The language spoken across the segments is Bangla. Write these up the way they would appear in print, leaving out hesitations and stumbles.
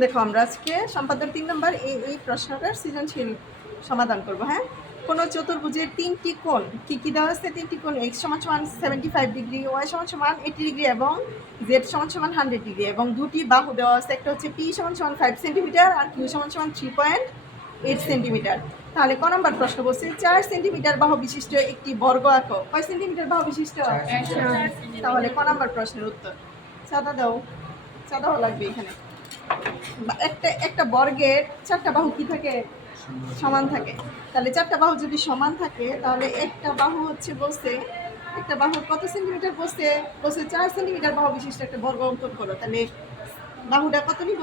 দেখো আমরা আজকে সম্পাদন 3 নম্বর এই প্রশ্নটার সৃজনশীল সমাধান করব। হ্যাঁ, কোনো চতুর্ভুজের তিনটি কোণ কি দেওয়া আছে? তিনটি কোণ x = 75 ডিগ্রি, y = 80 ডিগ্রি এবং z = 100 ডিগ্রি এবং দুটি বাহু দেওয়া আছে। একটা হচ্ছে p = 5 সেন্টিমিটার আর q = 3.8 সেন্টিমিটার। তাহলে ক নম্বর প্রশ্ন বলছে 4 সেন্টিমিটার বাহু বিশিষ্ট একটি বর্গ আঁকো। কয় সেন্টিমিটার বাহু বিশিষ্ট? তাহলে ক নম্বর প্রশ্নের উত্তর। চাঁদা দাও, চাঁদাও লাগবে এখানে। একটা একটা বর্গের 4টা বাহু কি থাকে? সমান থাকে। তাহলে 4টা বাহু যদি সমান থাকে তাহলে একটা বাহু হচ্ছে বলছে, একটা বাহু কত সেন্টিমিটার বলছে? বলছে 4 সেন্টিমিটার বাহু বিশিষ্ট একটা বর্গ অঙ্কন করো। তাহলে বাহুটা কত নিব?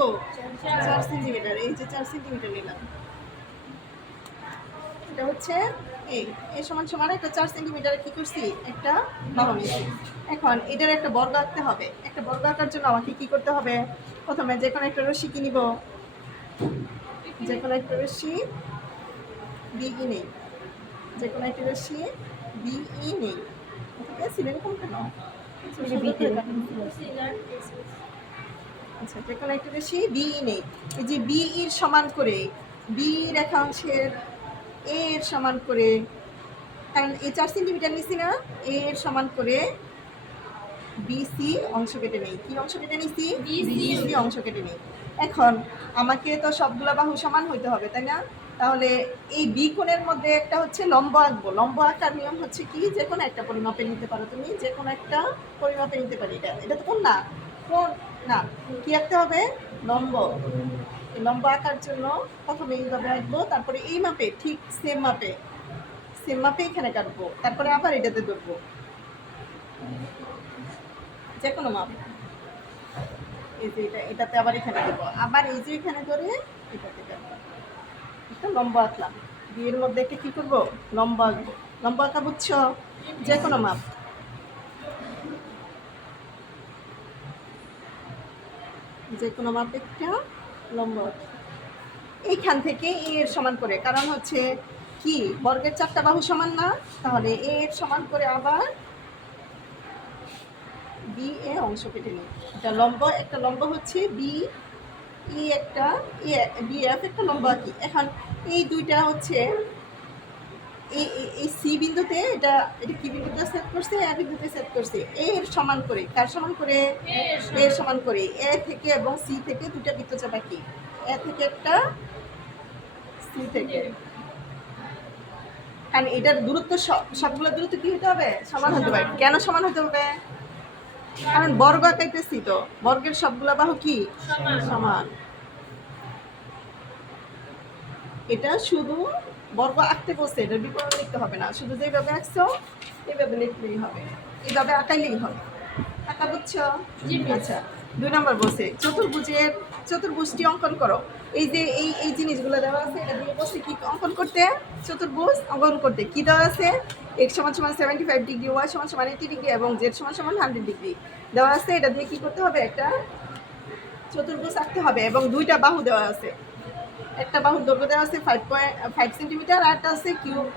4 সেন্টিমিটার। এই যে 4 সেন্টিমিটার নিলাম। এটা হচ্ছে এই সমান সমান একটা 4 সেন্টিমিটার কি করছি? একটা বাহু নিয়েছি। এখন এটার একটা বর্গ আঁকতে হবে। একটা বর্গ আঁকার জন্য আমাকে কি করতে হবে? প্রথমে যে কোনো একটা রশ্মি কি নিব? যে কোনো একটা রশ্মি বিই নেই, যে কোনো একটা রশ্মি বিই নেই। ঠিক আছে, এরকম কেন? আচ্ছা, যে কোনো একটা রশ্মি বিই নেই। এই যে বিইর সমান করে বি রেখাংশের এ এর সমান করে, কারণ এই 4 সেন্টিমিটার নিছি না, এ এর সমান করে বিসি অংশ কেটে নেই। কি অংশ কেটে নিছি? বিসি অংশ কেটে নেই। এখন আমাকে তো সবগুলা বাহু সমান হইতে হবে, তাই না? তাহলে এই বি কোণের মধ্যে একটা হচ্ছে লম্ব আঁকবো। লম্ব আঁকার নিয়ম হচ্ছে কি, যে কোনো একটা পরিমাপে নিতে পারো তুমি, যে কোনো একটা পরিমাপে নিতে পারি। এটা তো কোণ না, কোণ না, কি আঁকতে হবে? লম্ব। এই লম্ব আঁকার জন্য প্রথমে এইভাবে আঁকবো, তারপরে এই মাপে, ঠিক সেম মাপে এখানে কাটবো, তারপরে আবার এটাতে ধরবো, যে কোনো মাপ। এই যে এটাতে আবার এখানে দেবো, আবার এই যে এখানে ধরে এটাতে কাটবো। একটা লম্ব আঁকলাম, বিয়ের মধ্যে একটা কি করবো? লম্ব আঁকবো। লম্ব আঁকা বুঝছো? যে কোনো মাপ, যে কোনো মাপ একটা লম্ব আঁকবো। এইখান থেকে এ এর সমান করে, কারণ হচ্ছে কি বর্গের 4টা বাহু সমান না, তাহলে এ এর সমান করে আবার বি এ অংশ কেটে নিই। এটা লম্ব, একটা লম্ব হচ্ছে বি ই, একটা বি এফ একটা লম্ব আঁকি। এখন এই দুইটা হচ্ছে এই সি বিন্দুতে, এটা এটা কি বিন্দুতে সেট করছে? এ বিন্দুতে সেট করছে। এ এর সমান করে, কার সমান করে? এ এর সমান করে। এ থেকে এবং সি থেকে দুটা বৃত্তচাপ আঁকি। এ থেকে একটা, সি থেকে। কারণ এটার দূরত্ব সবগুলো দূরত্ব কি হতে হবে? সমান হতে হবে। কেন সমান হতে হবে? কারণ বর্গ আঁকাইতেছি, তো বর্গের সবগুলা বাহু কি সমান। এটা শুধু বর্গ আঁকতে বসে, এটার বিবরণ লিখতে হবে না, শুধু যেভাবে আঁকছো এইভাবে লিখলেই হবে, এইভাবে আঁকাইলেই হবে। আঁকা বুঝছো? আচ্ছা, 2 নম্বর বলছে চতুর্ভুজটি অঙ্কন করো। এই যে এই জিনিসগুলো দেওয়া আছে, এটা দিয়ে বলছে কি অঙ্কন করতে? চতুর্ভুজ অঙ্কন করতে। কি দেওয়া আছে? x = 75 ডিগ্রি, y = 80 ডিগ্রি এবং z = 100 ডিগ্রি দেওয়া আছে। এটা দিয়ে কি করতে হবে? একটা চতুর্ভুজ আঁকতে হবে এবং দুইটা বাহু দেওয়া আছে। একটা বাহুর দৈর্ঘ্য দেওয়া আছে 5 সেন্টিমিটার, আর একটা আছে কিউ =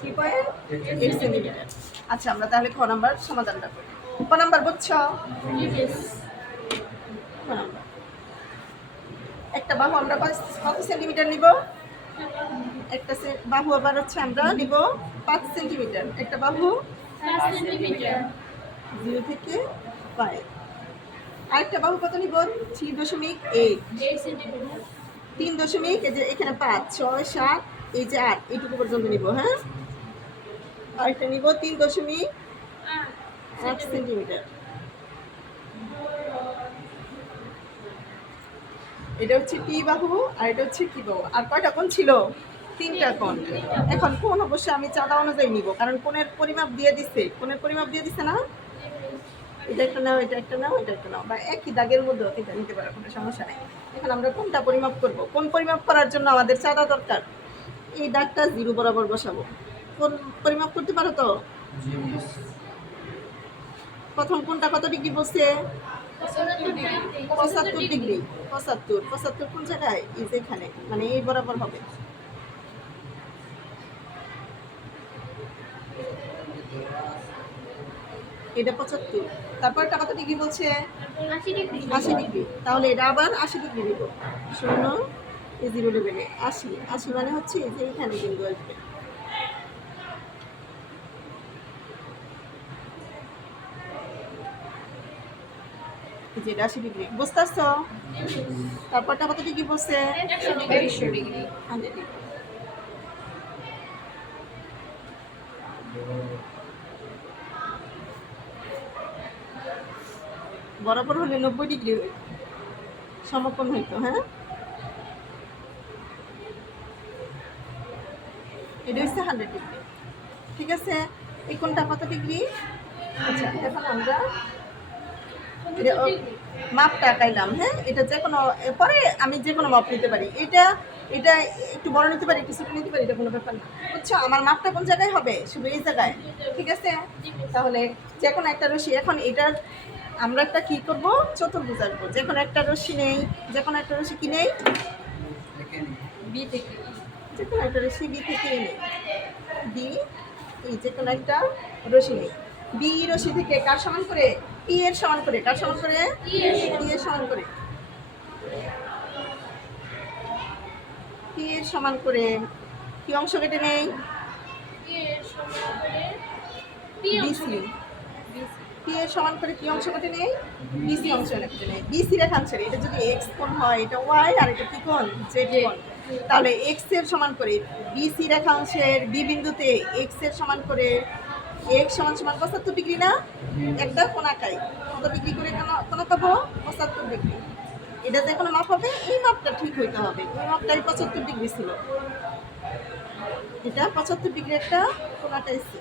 3.8 সেন্টিমিটার। আচ্ছা, আমরা তাহলে খ নাম্বার সমাধানটা করি। ক নাম্বার বুঝছো? খ নাম্বার, একটা বাহু আমরা কত সেন্টিমিটার নিব? একটা বাহু আবার হচ্ছে আমরা নিব 5 সেন্টিমিটার। একটা বাহু 0 থেকে 5। আরেকটা বাহু কত নিব? 3.8। 3 এই যে এখানে 5, 6, 7, এই যে 8, এইটুকু পর্যন্ত নিব। হ্যাঁ, আরেকটা নিব 3.8 সেন্টিমিটার। এটা হচ্ছে টি বাহু আর এটা হচ্ছে কি বাহু। আর কয়টা কোণ ছিল? 3টা কোণ। এখন কোণ অবশ্যই আমি চাঁদা অনুযায়ী নিব, কারণ কোণের পরিমাপ দিয়ে দিচ্ছে। কোণের পরিমাপ দিয়ে দিচ্ছে না? এটা একটা নাও, এটা একটা নাও, এটা একটা নাও, বা একই দাগের মধ্যে এটা নিতে পারো, কোনো সমস্যা নেই। এখন আমরা কোনটা পরিমাপ করব? কোন পরিমাপ করার জন্য আমাদের চাঁদা দরকার? এই দাগটা 0 বরাবর বসাবো। কোন পরিমাপ করতে পারো তো? প্রথম কোনটা কত ডিগ্রি বসছে? 75 ডিগ্রি। 75 কোন জায়গায়? এই যে এখানে, মানে এই বরাবর হবে। এটা 75। তারপর এটা কত ডিগ্রি বলছে? 80 ডিগ্রি, তাহলে এটা আবার 80 ডিগ্রি দিব। 0 এ 0 লেভেলে 80, 80 মানে হচ্ছে এই যে এখানে বিন্দু আসবে। যেটা 80 ডিগ্রি বুঝতেছ? তারপরটা কত ডিগ্রি বলছে? 100 ডিগ্রি। বরাবর হলে 90 ডিগ্রি সমকোণ হইতো। হ্যাঁ, এটা হচ্ছে 100 ডিগ্রি। ঠিক আছে, এই কোণটা কত ডিগ্রি? আচ্ছা, এখন আমরা মাপটা আঁকাইলাম। হ্যাঁ, এটা যে কোনো পরে আমি যে কোনো মাপ নিতে পারি। এটা এটা একটু বড় নিতে পারি, একটু ছোট নিতে পারি, এটা কোনো ব্যাপার না। বুঝছো, আমার মাপটা কোন জায়গায় হবে? শুধু এই জায়গায়। ঠিক আছে, তাহলে যে কোনো একটা রশ্মি, এখন এটার আমরা একটা কি করব, চতুর্ভুজ আঁকবো। যে কোনো একটা রশ্মি নেই, যে কোনো একটা রশ্মি কি নেই, বি থেকে, যে কোনো একটা রশ্মি বি থেকে নেই, বি, এই যে কোনো একটা রশ্মি নেই। বি রশ্মি থেকে কার সমান করে? পি এর সমান করে। কার সমান করে? পি এর সমান করে। পি এর সমান করে কি অংশ কেটে নেই? বিসি। পি এর সমান করে কি অংশ কেটে নেই? বিসি অংশ কেটে নেই। বিসি রেখাংশের এটা যদি এক্স কোণ হয়, এটা ওয়াই, আর এটা কি কোণ? জেড কোণ। তাহলে এক্স এর সমান করে বিসি রেখাংশের বি বিন্দুতে এক্স এর সমান করে এক্স সমান সমান 75 ডিগ্রি না? একটা কোণ আঁকাই। কত ডিগ্রি করে কোণ আঁকাবো? 75 ডিগ্রি। এটা যে কোনো মাপ হবে, এই মাপটা ঠিক হইতে হবে। এই মাপটাই 75 ডিগ্রি ছিল। এটা 75 ডিগ্রি একটা কোণ আঁকাইছি।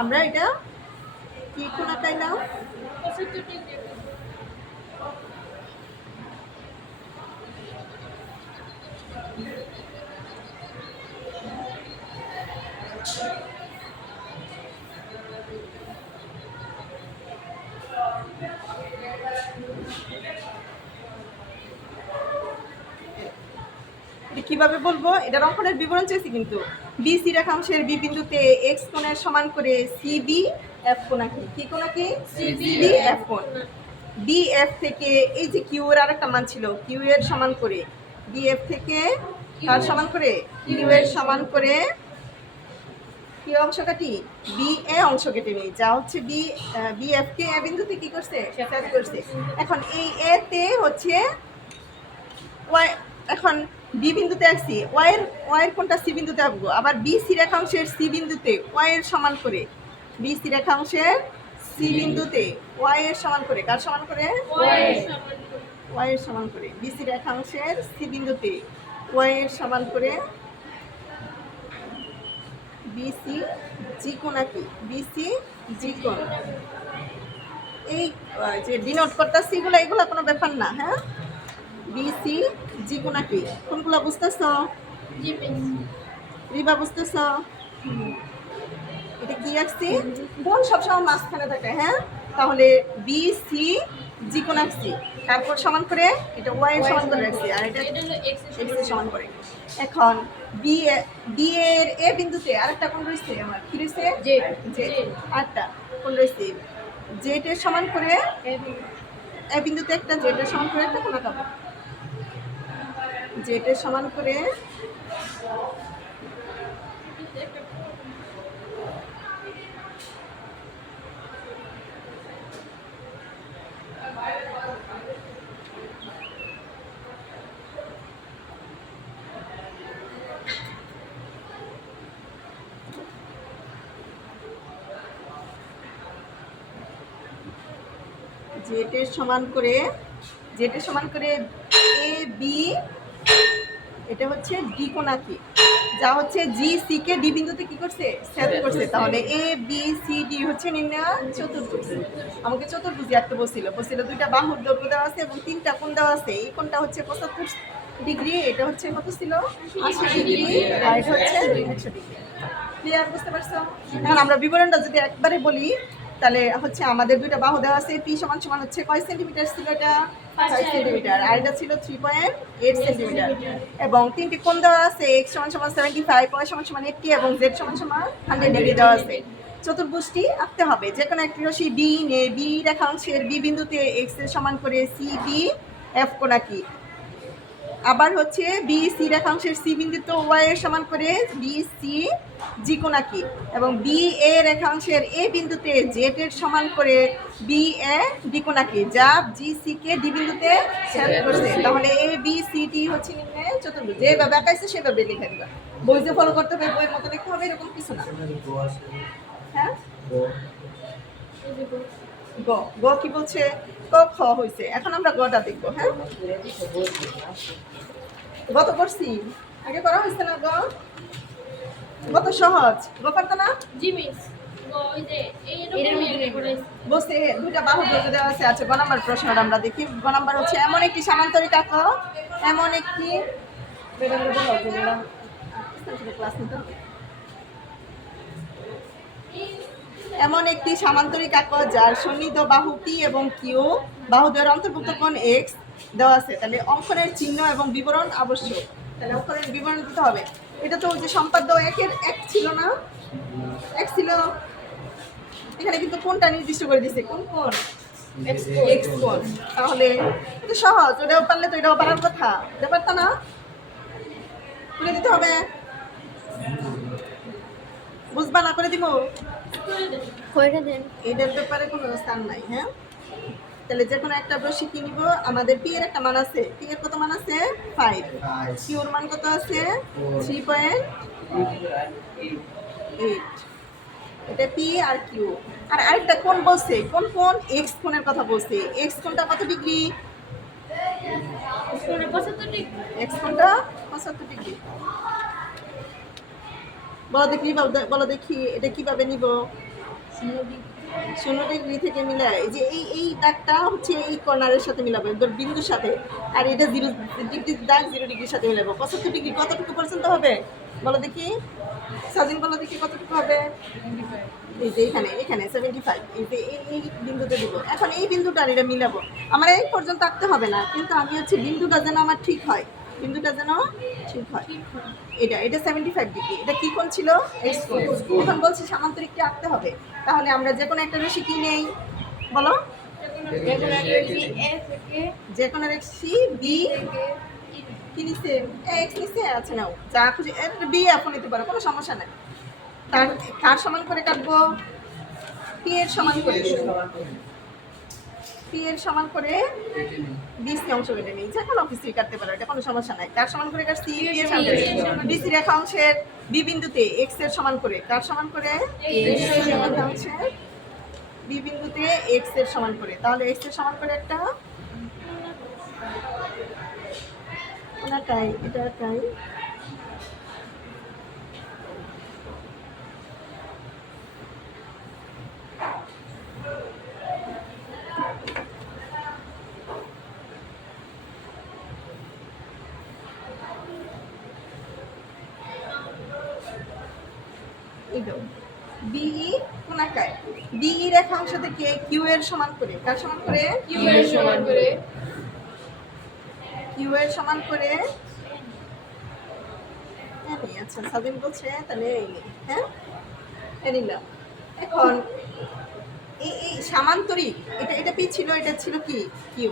আমরা এটা কি কোণ আঁকাইলাম? 75 ডিগ্রি। কিভাবে বলবো? এটার অঙ্কনের বিবরণ চেয়েছি কিন্তু। বিসি রেখাংশের বি বিন্দুতে এক্স কোণের সমান করে সিবি এফ কোণ আঁকি। কি কোণ আঁকি? সিবি এফ কোণ। বি এফ থেকে এই যে কিউ এর আরেকটা মান ছিল, কিউ এর সমান করে, বি এফ থেকে কার সমান করে? কিউ এর সমান করে কি অংশ কাটি? বি এ অংশ কেটে নিই, যা হচ্ছে বি এফ কে এ বিন্দুতে কি করছে? ছেদ করছে। এখন এই এ তে হচ্ছে ওয়াই, এখন বি বিন্দুতে আসছি, ওয়াইয়ের কোনটা সি বিন্দুতে আঁকবো। আবার বি সি রেখাংশের সি বিন্দুতে ওয়াইয়ের সমান করে, বি সি রেখাংশের সি বিন্দুতে ওয়াইয়ের সমান করে। কার সমান করে? ওয়াইয়ের সমান করে। বি সি রেখাংশের সি বিন্দুতে ওয়াইয়ের সমান করে বিসি জি কোণ আঁকি। বিসি জি কোণ। এই যে ডিনোট করতেছি এগুলো, এগুলো কোনো ব্যাপার না। হ্যাঁ, বিসি জি কোণ আঁকি। কোনগুলো বুঝতেছ? রিবা বুঝতেছ? এটা কি আঁকছি? কোণ সবসময় মাঝখানে থাকে। হ্যাঁ, তাহলে বিসি জি কোণ আঁকছি, তারপর সমান করে এটা ওয়াই এর সমান করে রাখছি, আর এটা এক্স এর সমান করে। এখন বি এর এ বিন্দুতে আরেকটা কোণ রয়েছে আমার, কি রয়েছে? জেড। আরেকটা কোণ রয়েছে জেড এর সমান করে, এ বিন্দুতে একটা জেড এর সমান করে একটা কোণ আঁকাবো। জেড এর সমান করে জেটের সমান করে, জেটের সমান করে এ বি, এটা হচ্ছে ডি কোণ আঁকি, যা হচ্ছে জি সি কে ডি বিন্দুতে কি করছে? ছেদ করছে। তাহলে এ বি সি ডি হচ্ছে নির্ণয় চতুর্ভুজ। আমাকে চতুর্ভুজই আঁকতে বলছিল দুইটা বাহুর দৈর্ঘ্য দেওয়া আছে এবং তিনটা কোণ দেওয়া আছে। এই কোণটা হচ্ছে 75 ডিগ্রি, এটা হচ্ছে কত ছিল? 80 ডিগ্রি, আর এটা হচ্ছে 100 ডিগ্রি। ক্লিয়ার? বুঝতে পারছো? এখন আমরা বিবরণটা যদি একবারে বলি, তাহলে হচ্ছে আমাদের দুইটা বাহু দেওয়া আছে। পি সমান সমান হচ্ছে কয় সেন্টিমিটার ছিল এটা? 5 সেন্টিমিটার, আর এটা ছিল 3.8 সেন্টিমিটার। এবং তিনটি কোণ দেওয়া আছে, x সমান সমান 75, y সমান সমান 80 এবং z সমান সমান 100 ডিগ্রি দেওয়া আছে। চতুর্ভুজটি আঁকতে হবে। যে কোনো একটি রশ্মি বি নে, বি রেখাংশের বি বিন্দুতে x এর সমান করে সি বি এফ কোণ আঁকি। আবার হচ্ছে বি সি রেখাংশের সি বিন্দুতে ওয়াই এর সমান করে বি সি জি কোণ আঁকি, এবং বি এ রেখাংশের এ বিন্দুতে জেড এর সমান করে বি এ ডি কোণ আঁকি, যা জি সি কে ডি বিন্দুতে ছেদ করছে। তাহলে এ বি সি ডি হচ্ছে নিম্নে চতুর্ভুজ। যেভাবে আঁকাইছে সেভাবে লিখে দিবা। বই যে ফলো করতে হবে, বইয়ের মতো লিখতে হবে এরকম কিছু না। হ্যাঁ, গ গ কি বলছে? ক খ হয়েছে। এখন আমরা গটা দেখবো। হ্যাঁ, গ তো করছি, আগে করা হয়েছে না? গ কত সহজ, গ পারতো না? জি মিস ওই যে বসে দুইটা বাহু বলতে দেওয়া আছে। আচ্ছা, গ নাম্বার প্রশ্নটা আমরা দেখি। গ নাম্বার হচ্ছে এমন একটি সামান্তরিক আঁক, এমন একটি ক্লাস নিতে হবে। এমন একটি সামান্তরিক আঁক যার সন্নিহিত বাহু পি এবং কিউ, বাহুদ্বয়ের অন্তর্ভুক্ত কোণ এক্স দেওয়া আছে। তাহলে অঙ্কনের চিহ্ন এবং বিবরণ আবশ্যক। তাহলে অঙ্কনের বিবরণ দিতে হবে। এটা তো যে সম্পাদ্য একের এক ছিল না, এক ছিল, এখানে কিন্তু কোনটা নির্দিষ্ট করে দিছে, কোন কোণ? এক্স কোণ। তাহলে এটা সহজ, ওটাও পারলে তো এটাও পারার কথা। এটা পারতা না? করে দিতে হবে। বুঝবা না? করে দিব। এটার ব্যাপারে কোনো স্থান নাই। হ্যাঁ, তাহলে যে কোনো একটা রশ্মি কি নিব? আমাদের পি এর একটা মান আছে। পি এর কত মান আছে? 5। কিউ এর মান কত আছে? 3.8। এটা পি আর কিউ। আর আরেকটা কোণ বলছে, কোন কোণ? এক্স কোণের কথা বলছে। এক্স কোণটা কত ডিগ্রি? এক্স কোণটা 75 ডিগ্রি। বলো দেখি এটা কিভাবে নিব? 0 ডিগ্রি থেকে মিলায়, এই যে এই দাগটা হচ্ছে এই কর্নারের সাথে মিলাবো, বিন্দুর সাথে। আর এটা 0 ডিগ্রির দাগ 0 ডিগ্রির সাথে মিলাবো। 75 ডিগ্রি কতটুকু পর্যন্ত হবে বলো দেখি? সাজিন বলো দেখি কতটুকু হবে? এই যে এখানে 75, এই যে এই বিন্দুতে দিব। এখন এই বিন্দুটা এটা মিলাবো। আমার এই পর্যন্ত আঁকতে হবে না, কিন্তু আমি হচ্ছে বিন্দুটা যেন আমার ঠিক হয়, বিন্দুটা যেন ঠিক হয়। এটা 75 ডিগ্রি। এটা কি কোণ ছিল? এক্স কোণ। এখন বলছি সামান্তরিকটি আঁকতে হবে। তাহলে আমরা যে কোনো একটা রশ্মি কি নেই বলো? যে কোনো রশ্মি বি কি নিছে? এক্স নিছে। আচ্ছা নাও, যা খুশি বি এখন নিতে পারো, কোনো সমস্যা নাই। তার কার সমান করে কাটবো? পি এর সমান করে। পি এর সমান করে বিসি অংশ কেটে নিই। যে কোনো অফিসে কাটতে পারো, এটা কোনো সমস্যা নাই। কার সমান করে কাটছি? বিসি রেখাংশের বি বিন্দুতে এক্স এর সমান করে। কার সমান করে? রেখাংশের বি বিন্দুতে এক্স এর সমান করে। তাহলে এক্স এর সমান করে একটা কোনটাই, এটাটাই বিই কোনাকায় বিই রেখাংশ থেকে কিউ এর সমান করে। কার সমান করে? কিউ এর সমান করে। কিউ এর সমান করে। আচ্ছা, সাদিন বলছে তাহলে এই নে। হ্যাঁ, এই নিলাম। এখন এই সামান্তরিক, এটা পি ছিল, এটা ছিল কি? কিউ।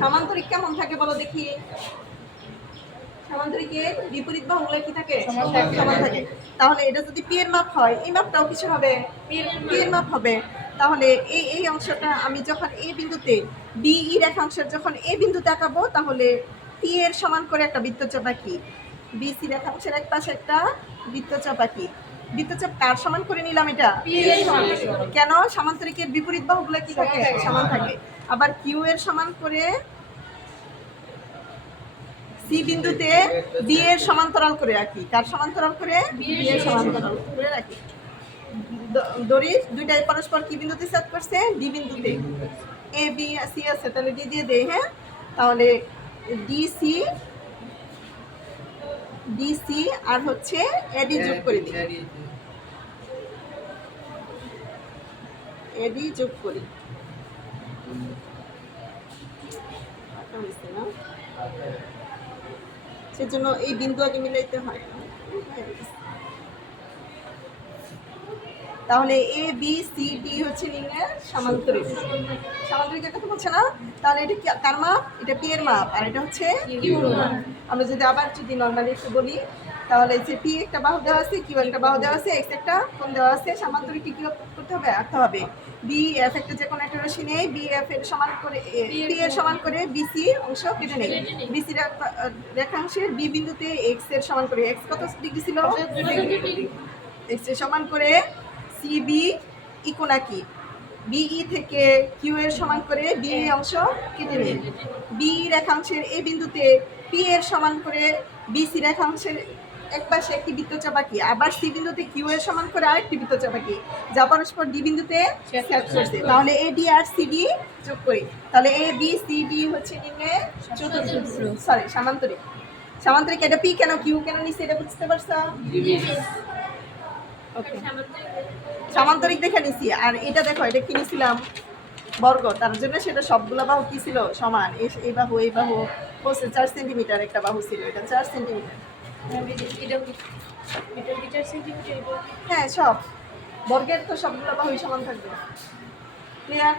সামান্তরিক কেমন থাকে বলো দেখি? সামান্তরিকের বিপরীত বাহুগুলো কি থাকে? সমান থাকে। তাহলে এটা যদি পি এর মাপ হয়, এই মাপটাও কিছু হবে, পি এর মাপ হবে। তাহলে এই অংশটা আমি যখন এই বিন্দুতে বিই রেখাংশের যখন এই বিন্দুতে আঁকাবো, তাহলে পি এর সমান করে একটা বৃত্তচাপ আঁকি। বিসি রেখাংশের এক পাশে একটা বৃত্তচাপ আঁকি। বৃত্তচাপ কার সমান করে নিলাম? এটা পি এর সমান। কেন? সামান্তরিকের বিপরীত বাহুগুলো কি থাকে? সমান থাকে। আবার কিউ এর সমান করে সি বিন্দুতে বি এর সমান্তরাল করে রাখি। কার সমান্তরাল করে? বি এর সমান্তরাল করে রাখি। দড়ির দুইটাই পরস্পর কি বিন্দুতে ছেদ করছে? ডি বিন্দুতে। এ বি সি আছে, তাহলে ডি দিয়ে দেই। হ্যাঁ, তাহলে ডিসি ডিসি আর হচ্ছে এডি যোগ করে দিই। এডি যোগ করি। হয়েছে না, সেজন্য এই বিন্দু আগে মিলাইতে হয়। তাহলে এ বি সি ডি হচ্ছে নিম্নের সমান্তরিক। সমান্তরিকের কথা বলছে না, তাহলে এটা কার মাপ? এটা পি এর মাপ, আর এটা হচ্ছে কিউ এর মাপ। আমরা যদি নর্মালি একটু বলি, তাহলে যে পি একটা বাহু দেওয়া আছে, কিউ একটা বাহু দেওয়া আছে, এক্স একটা কোণ দেওয়া আছে, সমান্তরিক কি করতে হবে? আঁকতে হবে। বি এফ একটা যে কোনো একটা রশ্মি নেই, বি এফ এর সমান করে পি এর সমান করে বিসি অংশ কেটে নেই। বিসি রেখাংশের বি বিন্দুতে এক্স এর সমান করে, এক্স কত ডিগ্রি ছিল? এক্স এর সমান করে সিবি ইকোনাকি বিই থেকে কিউ এর সমান করে বি অংশ কেটে নিন। বি রেখাংশের এই বিন্দুতে পি এর সমান করে বিসি রেখাংশের এক পাশে একটি বৃত্তচাপ আঁকি, আবার সি বিন্দুতে কিউ এর সমান করে আরেকটি বৃত্তচাপ আঁকি, যা পরস্পর ডি বিন্দুতে ছেদ করছে। তাহলে এ ডি আর সিডি যোগ করি, তাহলে এ বি সি ডি হচ্ছে নিম্নে সামান্তরিক। সামান্তরিক এটা পি কেন কিউ কেন নিচে এটা বুঝতে পারছো? ওকে, সামান্তরিক দেখে নিছি। আর এটা দেখো, এটা কি নিছিলাম? বর্গ, তার জন্য সেটা সবগুলো বাহু কি ছিল? সমান। এই বাহু হচ্ছে 4 সেন্টিমিটার, একটা বাহু ছিল, এটা 4 সেন্টিমিটার। হ্যাঁ, সব বর্গের তো সবগুলো বাহুই সমান থাকবে। ক্লিয়ার?